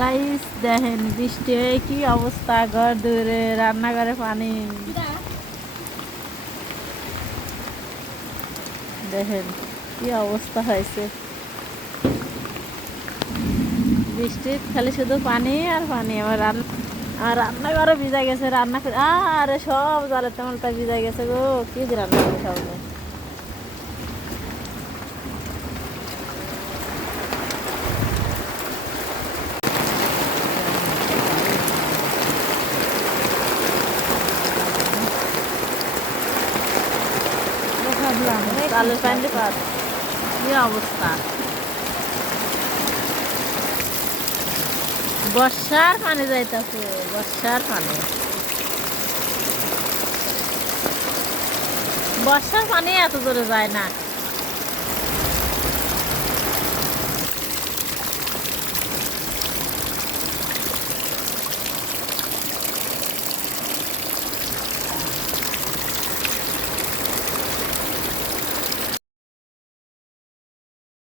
Guys দেখেন বৃষ্টি হয়ে কি অবস্থা, ঘর দূরে রান্নাঘরে পানি। দেখেন কি অবস্থা হয়েছে, বৃষ্টির খালি শুধু পানি আর পানি। আর রান্নাঘরে ভিজা গেছে, রান্না করে আরে সব জলের তেমনটা ভিজা গেছে গো, কি যে রান্না করে সব। চালের প্যান্টে পাত কি অবস্থা, বর্ষার পানি যাইতেছে, বর্ষার পানি, বর্ষার পানি এত জোরে যায় না।